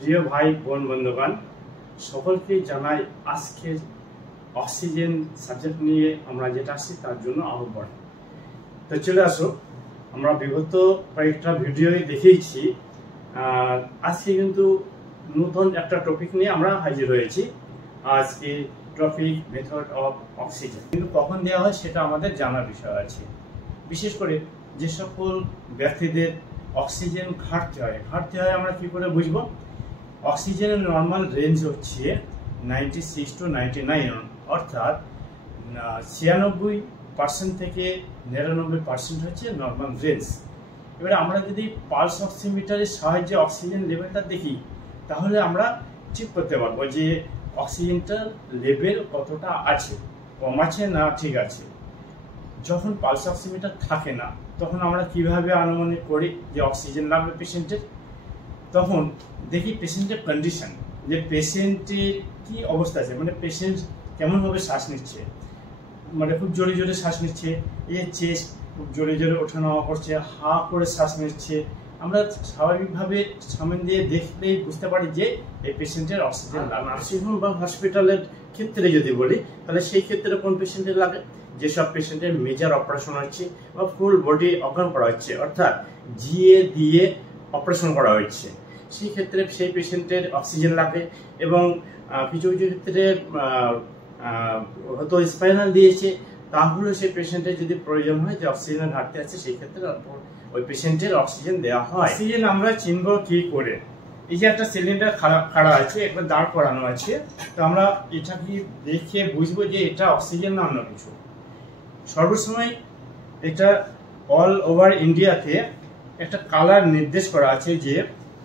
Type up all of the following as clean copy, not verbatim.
প্রিয় ভাই বোন বন্ধুগণ, সকলকে জানাই আজকের অক্সিজেন সাবজেক্ট নিয়ে আমরা যেটা আসছি তার জন্য আহ্বান। তো চলে আসো, আমরা বিগত কয়েকটা ভিডিও দেখিয়েছি। আজকে কিন্তু নতুন একটা টপিক নিয়ে আমরা হাজির হয়েছি। আজকে টপিক মেথড অফ অক্সিজেন কিন্তু কখন দেওয়া হয় সেটা আমাদের জানার বিষয় আছে। বিশেষ করে যে সকল ব্যক্তিদের অক্সিজেন ঘাটতি হয় আমরা কি করে বুঝবো? অক্সিজেনের নর্মাল রেঞ্জ হচ্ছে 96 to 99, অর্থাৎ 96% থেকে 99% হচ্ছে নর্মাল রেঞ্জ। এবারে আমরা যদি পালস অক্সিমিটারের সাহায্যে অক্সিজেন লেভেলটা দেখি তাহলে আমরা ঠিক করতে পারবো যে অক্সিজেনটার লেভেল কতটা আছে, কম আছে না ঠিক আছে। যখন পালস অক্সিমিটার থাকে না তখন আমরা কিভাবে আনুমানিক করি যে অক্সিজেন লাগবে পেশেন্টের? তখন দেখি পেশেন্টের কন্ডিশন, যে পেশেন্টের কি অবস্থা আছে, মানে পেশেন্ট কেমনভাবে শ্বাস নিচ্ছে, মানে খুব জোরে জোরে শ্বাস নিচ্ছে, এই চেস্ট খুব জোরে জোরে ওঠা নামা করছে, হা করে শ্বাস নিচ্ছে। আমরা স্বাভাবিকভাবে সামনে দিয়ে দেখলেই বুঝতে পারি যে এই পেশেন্টের অক্সিজেন লাগে। নার্সিংহোম বা হসপিটালের ক্ষেত্রে যদি বলি তাহলে সেই ক্ষেত্রে কোন পেশেন্টের লাগে? যেসব পেশেন্টের মেজর অপারেশন হচ্ছে বা ফুল বডি অর্গান করা হচ্ছে, অর্থাৎ জিএ দিয়ে অপারেশন করা হচ্ছে, সেই ক্ষেত্রে সেই পেশেন্টের অক্সিজেন লাগে। এবং কিছু কিছু ক্ষেত্রে হয়তো স্পাইনাল দিয়েছে, তাহলে সেই পেশেন্টের যদি প্রয়োজন হয় যে অক্সিজেনের ঘাটতি আছে, সেই ক্ষেত্রে ওই পেশেন্টের অক্সিজেন দেওয়া হয়। অক্সিজেন আমরা চিনব কি করে? এই যে একটা সিলিন্ডার খাড়া আছে, একটা দাঁড় করানো আছে, তো আমরা এটা কি দেখে বুঝবো যে এটা অক্সিজেন না অন্য কিছু? সর্বসময় এটা অল ওভার ইন্ডিয়াতে একটা কালার নির্দেশ করা আছে যে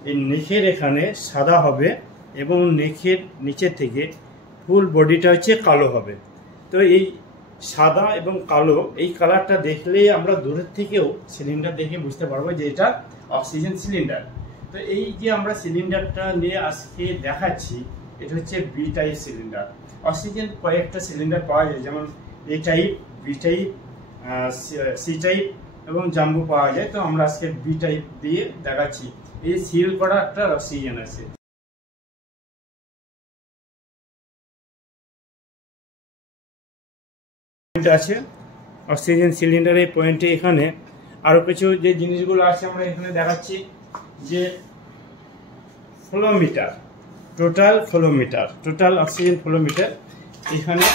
এই নেখের এখানে সাদা হবে এবং নেখের নিচে থেকে ফুল বডিটা হচ্ছে কালো হবে। তো এই সাদা এবং কালো এই কালারটা দেখলেই আমরা দূরের থেকেও সিলিন্ডার দেখে বুঝতে পারবো যে এটা অক্সিজেন সিলিন্ডার। তো এই যে আমরা সিলিন্ডারটা নিয়ে আজকে দেখাচ্ছি, এটা হচ্ছে বি টাইপ সিলিন্ডার। অক্সিজেন কয়েকটা সিলিন্ডার পাওয়া যায়, যেমন A type, B type, C type এবং জাম্বো পাওয়া যায়। তো আমরা আজকে বি টাইপ দিয়ে দেখাচ্ছি। এই সিল করা একটা অক্সিজেন আছে। আছে অক্সিজেন সিলিন্ডারের পয়েন্টে। এখানে আরো কিছু যে জিনিসগুলো আছে আমরা এখানে দেখাচ্ছি, যে ফ্লোমিটার, টোটাল অক্সিজেন ফ্লোমিটার। এখানে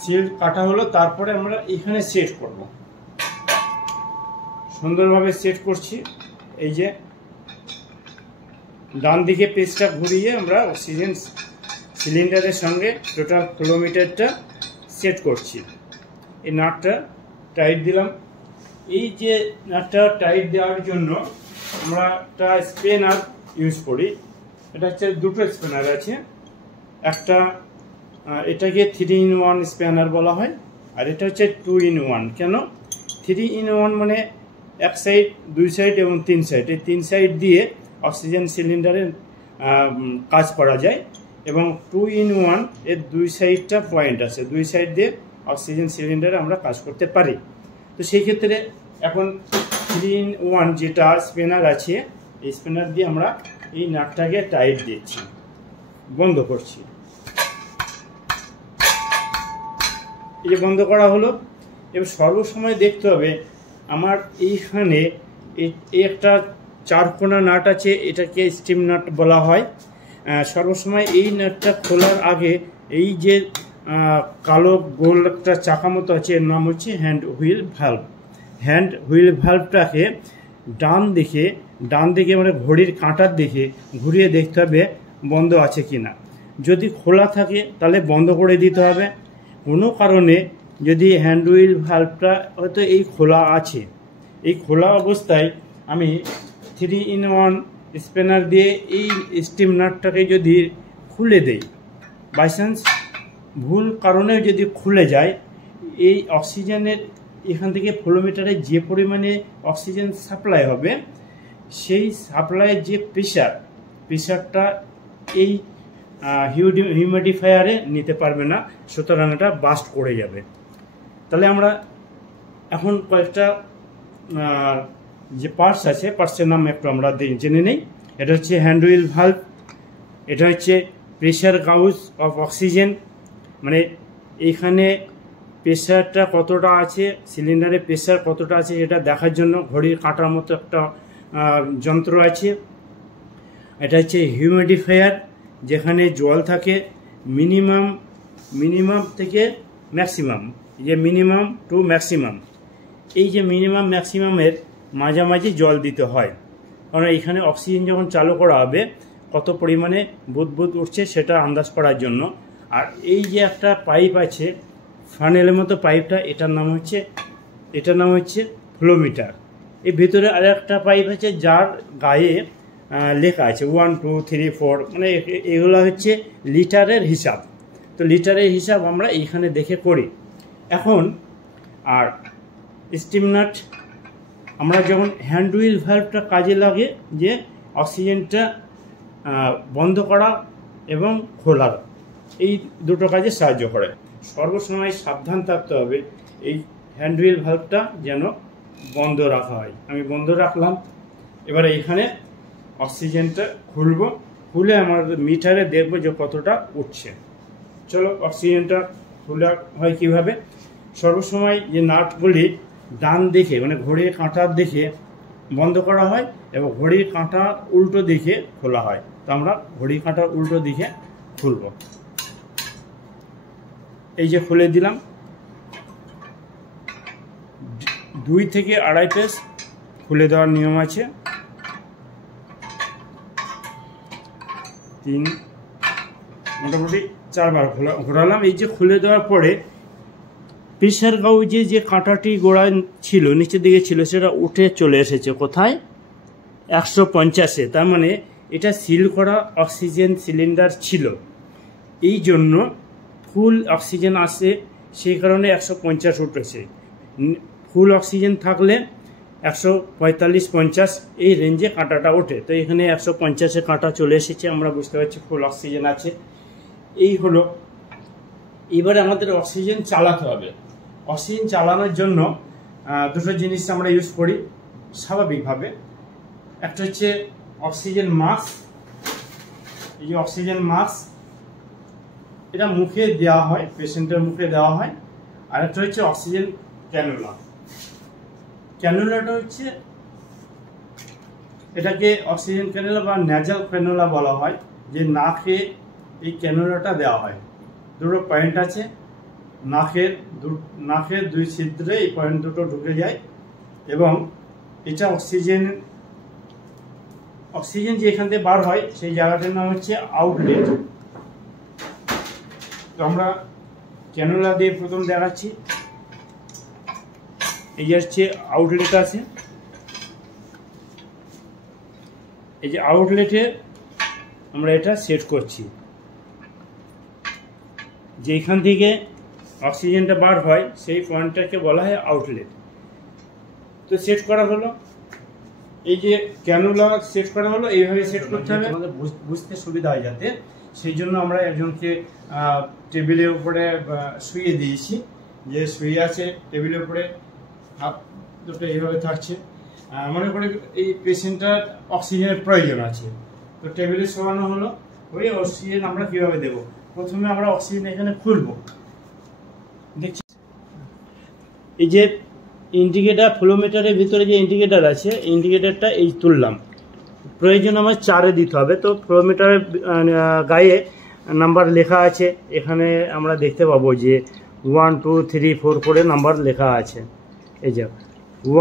সিল কাটা হলো, তারপরে আমরা এখানে সেট করব, সুন্দরভাবে সেট করছি। এই যে ডান দিকে পেজটা ঘুরিয়ে আমরা অক্সিজেন সিলিন্ডারের সঙ্গে টোটাল ফ্লোমিটারটা সেট করছি। এই নাটটা টাইট দিলাম। এই যে নাটটা টাইট দেওয়ার জন্য আমরা একটা স্পেনার ইউজ করি। এটা হচ্ছে দুটো স্পেনার আছে, একটা এটাকে 3-in-1 স্পেনার বলা হয়, আর এটা হচ্ছে 2-in-1। কেন 3-in-1? মানে এক সাইড, দুই সাইড এবং তিন সাইড, এই তিন সাইড দিয়ে অক্সিজেন সিলিন্ডারের কাজ করা যায়। এবং 2-in-1 এর দুই সাইডটা পয়েন্ট আছে, দুই সাইড দিয়ে অক্সিজেন সিলিন্ডারে আমরা কাজ করতে পারি। তো সেই ক্ষেত্রে এখন 3-in-1 যেটা স্পেনার আছে, এই স্পেনার দিয়ে আমরা এই নাটটাকে টাইট দিচ্ছি, বন্ধ করছি। এই যে বন্ধ করা হলো। এবার সর্বসময় দেখতে হবে আমার এইখানে একটা চারকোনা নাট আছে, এটাকে স্টিম নাট বলা হয়। সর্বসময় এই নাটটা খোলার আগে এই যে কালো গোল একটা চাকা মতো আছে, এর নাম হচ্ছে হ্যান্ড হুইল ভাল্বটাকে ডান দিকে মানে ঘড়ির কাঁটার দিকে ঘুরিয়ে দেখতে হবে বন্ধ আছে কিনা। যদি খোলা থাকে তাহলে বন্ধ করে দিতে হবে। কোনো কারণে যদি হ্যান্ড হুইল ভাল্বটা হয়তো এই খোলা আছে, এই খোলা অবস্থায় আমি 3-in-1 স্পেনার দিয়ে এই স্টিম নাটটাকে যদি খুলে দেই, বাই চান্স ভুল কারণেও যদি খুলে যায়, এই অক্সিজেনের এখান থেকে ফ্লোমিটারে যে পরিমাণে অক্সিজেন সাপ্লাই হবে, সেই সাপ্লাইয়ের যে প্রেশারটা এই হিউমিডিফায়ারে নিতে পারবে না, সুতরাং এটা বাস্ট করে যাবে। তাহলে আমরা এখন কয়েকটা যে পার্টস আছে, পার্টসের নাম একটু আমরা জেনে নেই। এটা হচ্ছে হ্যান্ড হুইল ভাল্ব, এটা হচ্ছে প্রেশার গাউজ অফ অক্সিজেন, মানে এইখানে প্রেশারটা কতটা আছে, সিলিন্ডারে প্রেশার কতটা আছে সেটা দেখার জন্য ঘড়ির কাঁটার মতো একটা যন্ত্র আছে। এটা হচ্ছে হিউমিডিফায়ার, যেখানে জল থাকে মিনিমাম থেকে ম্যাক্সিমাম, যে মিনিমাম টু ম্যাক্সিমাম, এই যে মিনিমাম ম্যাক্সিমামের মাঝামাঝি জল দিতে হয়, কারণ এখানে অক্সিজেন যখন চালু করা হবে কত পরিমাণে বুদবুদ উঠছে সেটা আন্দাজ করার জন্য। আর এই যে একটা পাইপ আছে ফানেলের মতো পাইপটা, এটার নাম হচ্ছে ফ্লোমিটার। এর ভিতরে আর একটা পাইপ আছে যার গায়ে লেখা আছে 1 2 3 4, মানে এগুলো হচ্ছে লিটারের হিসাব। তো লিটারের হিসাব আমরা এইখানে দেখে করি। এখন আর স্টিম নাট আমরা যখন হ্যান্ড হুইল ভালভটা কাজে লাগে, যে অক্সিজেনটা বন্ধ করা এবং খোলা, এই দুটো কাজে সাহায্য করে। সর্বসময় সাবধান থাকতে হবে এই হ্যান্ড হুইল ভালভটা যেন বন্ধ রাখা হয়। আমি বন্ধ রাখলাম, এবারে এখানে অক্সিজেনটা খুলে আমার মিটারে দেখবো যে কতটা উঠছে। চলো অক্সিজেনটা খোলা হয় কিভাবে। সর্বসময় যে নাটগুলি ডান দিকে, মানে ঘড়ির কাঁটার দিকে বন্ধ করা হয় এবং ঘড়ির কাঁটা উল্টো দিকে খোলা হয়। তো আমরা ঘড়ির কাঁটার উল্টো দিকে খুলব। এই যে খুলে দিলাম, 2 থেকে 2.5 পেস খুলে দেওয়ার নিয়ম আছে। 3 মোটামুটি 4 বার ঘোরালাম। এই যে খুলে দেওয়ার পরে প্রেশার গাউজে যে কাঁটাটি গোড়া ছিল, নিচের দিকে ছিল, সেটা উঠে চলে এসেছে কোথায়, 150-এ। তার মানে এটা সিল করা অক্সিজেন সিলিন্ডার ছিল, এই জন্য ফুল অক্সিজেন আসে, সেই কারণে 150 উঠেছে। ফুল অক্সিজেন থাকলে 145-50 এই রেঞ্জে কাঁটাটা ওঠে। তো এখানে 150-এ কাঁটা চলে এসেছে, আমরা বুঝতে পারছি ফুল অক্সিজেন আছে। এই হলো, এবারে আমাদের অক্সিজেন চালাতে হবে। অক্সিজেন চালানোর জন্য দুটো জিনিস আমরা ইউজ করি স্বাভাবিকভাবে। একটা হচ্ছে অক্সিজেন মাস্ক, এই যে অক্সিজেন মাস্ক, এটা মুখে দেওয়া হয়, পেশেন্টের মুখে দেওয়া হয়। আর একটা হচ্ছে অক্সিজেন ক্যানুলা। ক্যানুলাটা হচ্ছে, এটাকে অক্সিজেন ক্যানুলা বা ন্যাজাল ক্যানুলা বলা হয়, যে নাকে এই ক্যানুলাটা দেওয়া হয়। দুটো পয়েন্ট আছে, নাকের 2 ছিদ্রে এই পয়েন্ট দুটো ঢুকে যায় এবং এটা অক্সিজেন যে এখান থেকে বার হয় সেই জায়গাটার নাম হচ্ছে আউটলেট। তো আমরা ক্যানুলা দিয়ে প্রথম দেখাচ্ছি। এই যে হচ্ছে আউটলেট আছে, এই যে আউটলেটে আমরা এটা সেট করছি, যে এখান থেকে অক্সিজেনটা বার হয় সেই পয়েন্টটাকে বলা হয় আউটলেট। তো সেট করা হলো, এই যে ক্যানুলা সেট করা হলো, এইভাবে সেট করতে হবে আমাদের বুঝতে সুবিধা হয় যাতে, সেই জন্য আমরা একজনকে টেবিলের উপরে শুইয়ে দিয়েছি, যে শুয়ে আছে টেবিলের উপরে, হাত দুটো এইভাবে থাকছে। মনে করি এই পেশেন্টটার অক্সিজেনের প্রয়োজন আছে, তো টেবিলে শোয়ানো হলো। ওই অক্সিজেন আমরা কিভাবে দেব, প্রথমে আমরা অক্সিজেন এখানে খুলবো। দেখছি এই যে ইন্ডিকেটার, ফ্লোমিটারের ভিতরে যে ইন্ডিকেটার আছে, ইন্ডিকেটারটা এই তুললাম, প্রয়োজন আমার 4-এ দিতে হবে। তো ফ্লোমিটারের গায়ে নাম্বার লেখা আছে, এখানে আমরা দেখতে পাবো যে 1 2 3 4 করে নাম্বার লেখা আছে। এই যে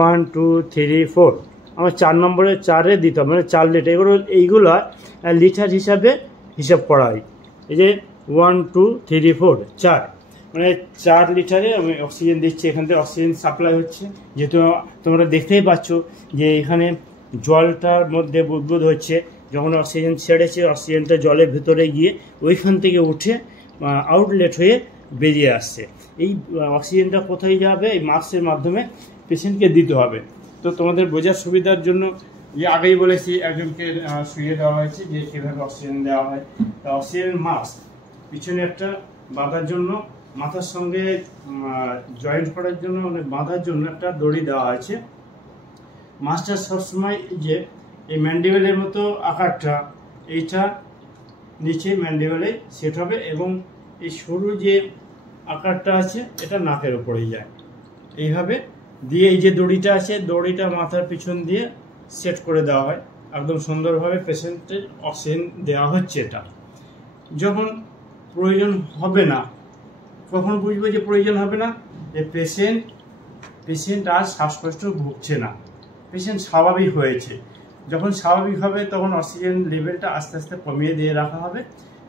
1 2 3 4, আমার 4 নম্বরে 4-এ দিতে হবে, মানে 4 লিটার। এইগুলো লিটার হিসাবে হিসাব করা হয়। এই যে 1 2 3 4 4, মানে 4 লিটারে আমি অক্সিজেন দিচ্ছি। এখান থেকে অক্সিজেন সাপ্লাই হচ্ছে, যেহেতু তোমরা দেখতেই পাচ্ছ যে এখানে জলটার মধ্যে বুদবুদ হচ্ছে। যখন অক্সিজেন ছেড়েছে, অক্সিজেনটা জলের ভিতরে গিয়ে ওইখান থেকে উঠে আউটলেট হয়ে বেরিয়ে আসছে। এই অক্সিজেনটা কোথায় যাবে, এই মাস্কের মাধ্যমে পেশেন্টকে দিতে হবে। তো তোমাদের বোঝার সুবিধার জন্য, যে আগেই বলেছি, একজনকে শুইয়ে দেওয়া হয়েছে যে কীভাবে অক্সিজেন দেওয়া হয়। তো অক্সিজেন মাস্ক পিছনে একটা বাঁধার জন্য, মাথার সঙ্গে জয়েন্ট করার জন্য, মানে বাঁধার জন্য একটা দড়ি দেওয়া আছে। মাস্কটা সবসময় যে এই ম্যান্ডিবেলের মতো আকারটা, এইটা নিচে ম্যান্ডিবলে সেট হবে এবং এই সরু যে আকারটা আছে এটা নাকের উপরেই যায়। এইভাবে দিয়ে এই যে দড়িটা আছে, দড়িটা মাথার পিছন দিয়ে সেট করে দেওয়া হয়, একদম সুন্দরভাবে পেশেন্টের অক্সিজেন দেওয়া হচ্ছে। এটা যখন প্রয়োজন হবে না, কখন বুঝবো যে প্রয়োজন হবে না? যে পেশেন্ট আর শ্বাসকষ্ট ভুগছে না, পেশেন্ট স্বাভাবিক হয়েছে। যখন স্বাভাবিক হবে তখন অক্সিজেন লেভেলটা আস্তে আস্তে কমিয়ে দিয়ে রাখা হবে।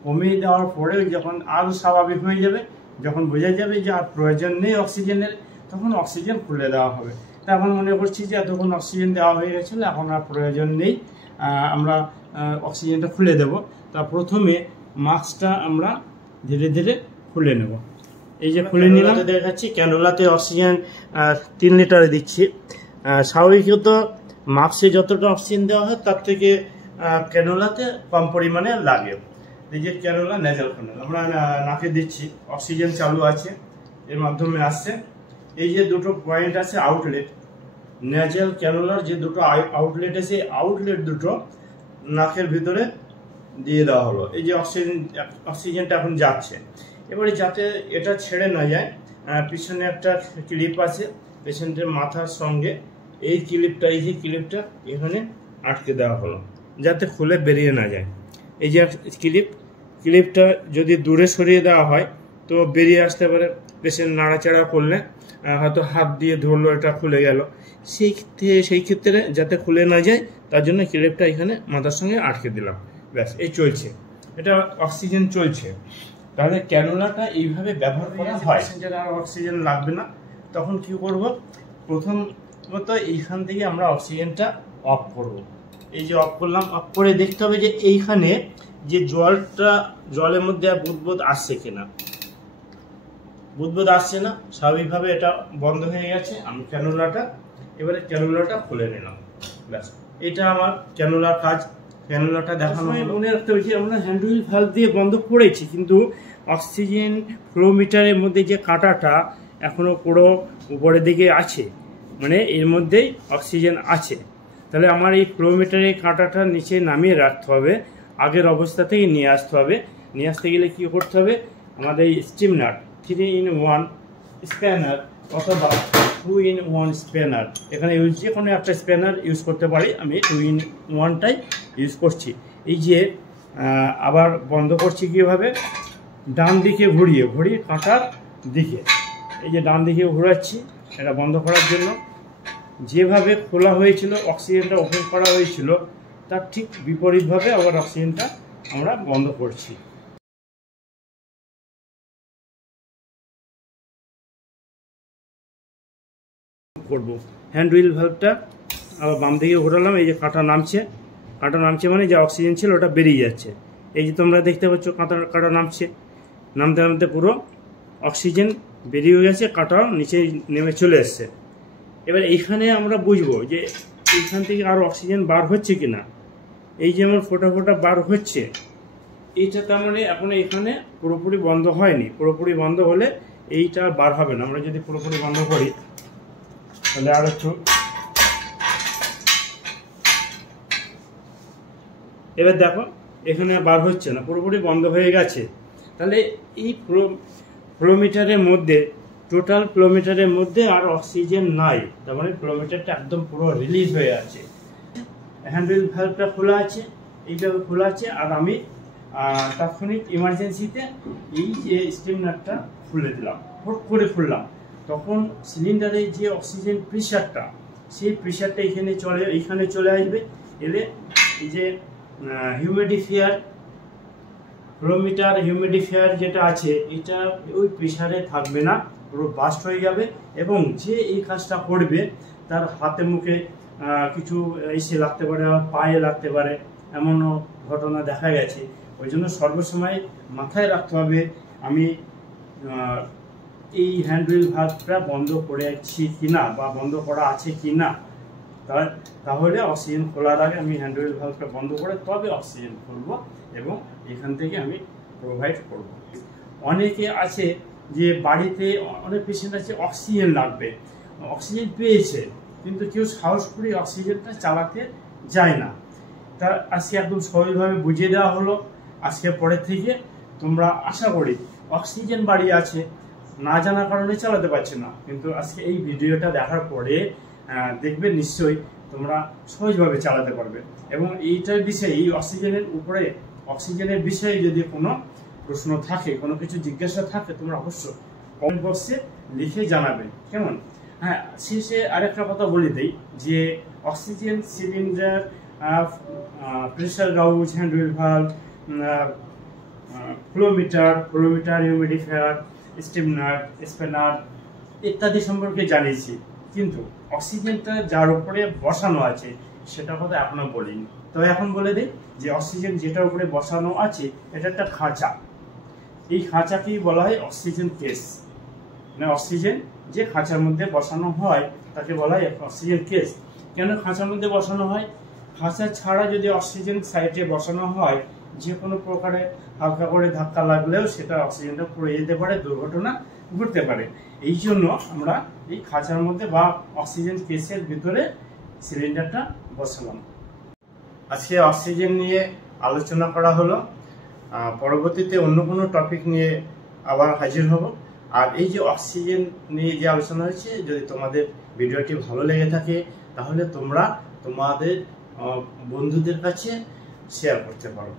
কমিয়ে দেওয়ার পরে যখন আরও স্বাভাবিক হয়ে যাবে, যখন বোঝা যাবে যে আর প্রয়োজন নেই অক্সিজেনের, তখন অক্সিজেন খুলে দেওয়া হবে। তা এখন মনে করছি যে এতক্ষণ অক্সিজেন দেওয়া হয়ে গেছিলো, এখন আর প্রয়োজন নেই, আমরা অক্সিজেনটা খুলে দেব। তা প্রথমে মাস্কটা আমরা ধীরে ধীরে খুলে নেব। এই যে খুলে নিলাম, দেখাচ্ছি ক্যানুলাতে অক্সিজেন 3 লিটারে দিচ্ছি। স্বাভাবিকত মাস্কে যতটা অক্সিজেন দেওয়া হয় তার থেকে ক্যানুলাতে কম পরিমাণে লাগে। এই যে ক্যানুলা নেজাল ক্যানুলা আমরা নাকে দিচ্ছি, অক্সিজেন চালু আছে, এর মাধ্যমে আসছে। এই যে দুটো পয়েন্ট আছে আউটলেট, নেজাল ক্যানুলার যে দুটো আউটলেট আছে, আউটলেট দুটো নাকের ভিতরে দিয়ে দেওয়া হলো। এই যে অক্সিজেনটা এখন যাচ্ছে। এবারে যাতে এটা ছেড়ে না যায়, পিছনে একটা ক্লিপ আছে পেশেন্টের মাথার সঙ্গে, এই ক্লিপটা এখানে আটকে দেওয়া হলো যাতে খুলে বেরিয়ে না যায়। এই যে ক্লিপটা যদি দূরে সরিয়ে দেওয়া হয় তো বেরিয়ে আসতে পারে। পেশেন্ট নাড়াচাড়া করলে হয়তো হাত দিয়ে ধরলো, এটা খুলে গেল। সেই ক্ষেত্রে যাতে খুলে না যায় তার জন্য ক্লিপটা এখানে মাথার সঙ্গে আটকে দিলাম। ব্যাস, এই চলছে, এটা অক্সিজেন চলছে। তাহলে ক্যানুলাটা এইভাবে ব্যবহার করা হয়। পেশেন্টের আর অক্সিজেন লাগবে না, তখন কি করব? প্রথমত এইখান থেকে আমরা অক্সিজেনটা অফ করব। এই যে অফ করলাম, অফ করে দেখতে হবে যে এইখানে যে জলের মধ্যে বুদবুদ আসছে কিনা। বুদবুদ আসছে না, স্বাভাবিকভাবে এটা বন্ধ হয়ে গেছে। আমি এবারে ক্যানুলাটা খুলে নিলাম। ব্যাস, এটা আমার ক্যানুলার কাজ। ক্যানুলাটা দেখানো মনে রাখতে হবে যে আমরা হ্যান্ড হুইল ভালভ দিয়ে বন্ধ করেছি, কিন্তু অক্সিজেন ফ্লোমিটারের মধ্যে যে কাঁটাটা এখনো পুরো উপরের দিকে আছে, মানে এর মধ্যেই অক্সিজেন আছে। তাহলে আমার এই ফ্লোমিটারের কাঁটাটা নিচে নামিয়ে রাখতে হবে, আগের অবস্থা থেকে নিয়ে আসতে হবে। নিয়ে আসতে গেলে কী করতে হবে? আমাদের এই স্টিম নাট 3-in-1 স্প্যানার অথবা 2-in-1 স্প্যানার, এখানে যে কোনো একটা স্প্যানার ইউজ করতে পারি। আমি 2-in-1টাই ইউজ করছি। এই যে আবার বন্ধ করছি কীভাবে? ডান দিকে ঘুরিয়ে কাঁটার দিকে, এই যে ডান দিকে ঘোরাচ্ছি এটা বন্ধ করার জন্য। যেভাবে খোলা হয়েছিল, অক্সিজেনটা ওপেন করা হয়েছিল, তার ঠিক বিপরীতভাবে আবার অক্সিজেনটা আমরা বন্ধ করছি। করব হ্যান্ড হুইল ভালভটা আবার বাম দিকে ঘোরালাম। এই যে কাঁটা নামছে মানে যে অক্সিজেন ছিল ওটা বেরিয়ে যাচ্ছে। এই যে তোমরা দেখতে পাচ্ছ কাঁটা নামতে পুরো অক্সিজেন বেরিয়ে গেছে, কাঁটাও নিচে নেমে চলে এসছে। এবার এইখানে আমরা বুঝবো যে এইখান থেকে আর অক্সিজেন বার হচ্ছে কিনা। এই যে আমার ফোটা বার হচ্ছে, এইটা তার মানে এখন এখানে পুরোপুরি বন্ধ হয়নি। পুরোপুরি বন্ধ হলে এইটা বার হবে না। আমরা যদি পুরোপুরি বন্ধ করি তাহলে আর একটু, এবার দেখো এখানে বার হচ্ছে না, পুরোপুরি বন্ধ হয়ে গেছে। তাহলে এই ফ্লোমিটারের মধ্যে, টোটাল ফ্লোমিটারের মধ্যে আর অক্সিজেন নাই, তার মানে ফ্লোমিটারটা একদম পুরো রিলিজ হয়ে আছে। হ্যান্ডেল ভালভটা খোলা আছে, এইভাবে খোলা আছে। আর আমি তাৎক্ষণিক ইমার্জেন্সিতে এই যে স্টিম নাটটা খুলে দিলাম, হট করে খুললাম, তখন সিলিন্ডারের যে অক্সিজেন প্রেশারটা, সেই প্রেশারটা এইখানে চলে আসবে। এলে এই যে হিউমিডিফায়ার যেটা আছে, এটা ওই প্রেশারে থাকবে না, পুরো বাস্ট হয়ে যাবে। এবং যে এই কাজটা করবে তার হাতে মুখে কিছু এসে লাগতে পারে, পায়ে লাগতে পারে, এমনও ঘটনা দেখা গেছে। ওই জন্য সর্বসময় মাথায় রাখতে হবে আমি এই হ্যান্ড হুইল ভালভটা বন্ধ করেছি কিনা বা বন্ধ করা আছে কিনা। তাহলে অক্সিজেন খোলার আগে আমি হ্যান্ড হুইল ভালভটা বন্ধ করে তবে অক্সিজেন খুলব এবং এখান থেকে আমি প্রোভাইড করব। অনেকে আছে যে বাড়িতে, অনেক পেশেন্ট আছে অক্সিজেন লাগবে, অক্সিজেন পেয়েছে কিন্তু কেউ সাহস করে অক্সিজেনটা চালাতে যায় না। তা আজকে একদম সহজভাবে বুঝিয়ে দেওয়া হলো। আজকের পরের থেকে তোমরা আশা করি অক্সিজেন বাড়িয়ে আছে, না জানার কারণে চালাতে পারছে না, কিন্তু আজকে এই ভিডিওটা দেখার পরে দেখবে নিশ্চয়ই তোমরা সহজভাবে চালাতে পারবে। এবং এইটার বিষয়ে, এই অক্সিজেনের বিষয়ে যদি কোনো প্রশ্ন থাকে, কোনো কিছু জিজ্ঞাসা থাকে, তোমরা অবশ্যই কমেন্ট বক্সে লিখে জানাবে, কেমন? হ্যাঁ, শেষে আরেকটা কথা বলে দিই যে oxygen cylinder, pressure gauge, hand wheel valve, flowmeter, humidifier, steam nut, spanner ইত্যাদি সম্পর্কে জানিয়েছি, কিন্তু অক্সিজেনটা যার উপরে বসানো আছে সেটা কথা এখনো বলিনি। তো এখন বলে দিই যে অক্সিজেন যেটার উপরে বসানো আছে এটা একটা খাঁচা। এই খাঁচাকেই বলা হয় অক্সিজেন কেস। মানে অক্সিজেন যে খাঁচার মধ্যে বসানো হয় তাকে বলা হয় অক্সিজেন কেস। কেন খাঁচার মধ্যে বসানো হয়? খাঁচা ছাড়া যদি অক্সিজেন সাইডে বসানো হয়, যে কোনো প্রকারে হালকা করে ধাক্কা লাগলেও সেটা অক্সিজেনটা পড়ে যেতে পারে, দুর্ঘটনা ঘটতে পারে। এই জন্য আমরা এই খাঁচার মধ্যে বা অক্সিজেন কেসের ভিতরে সিলিন্ডারটা বসালাম। আজকে অক্সিজেন নিয়ে আলোচনা করা হলো। পরবর্তীতে অন্য কোনো টপিক নিয়ে আবার হাজির হব। আর এই যে অক্সিজেন নিয়ে যে আলোচনা হয়েছে, যদি তোমাদের ভিডিওটি ভালো লেগে থাকে তাহলে তোমরা তোমাদের বন্ধুদের কাছে শেয়ার করতে পারো।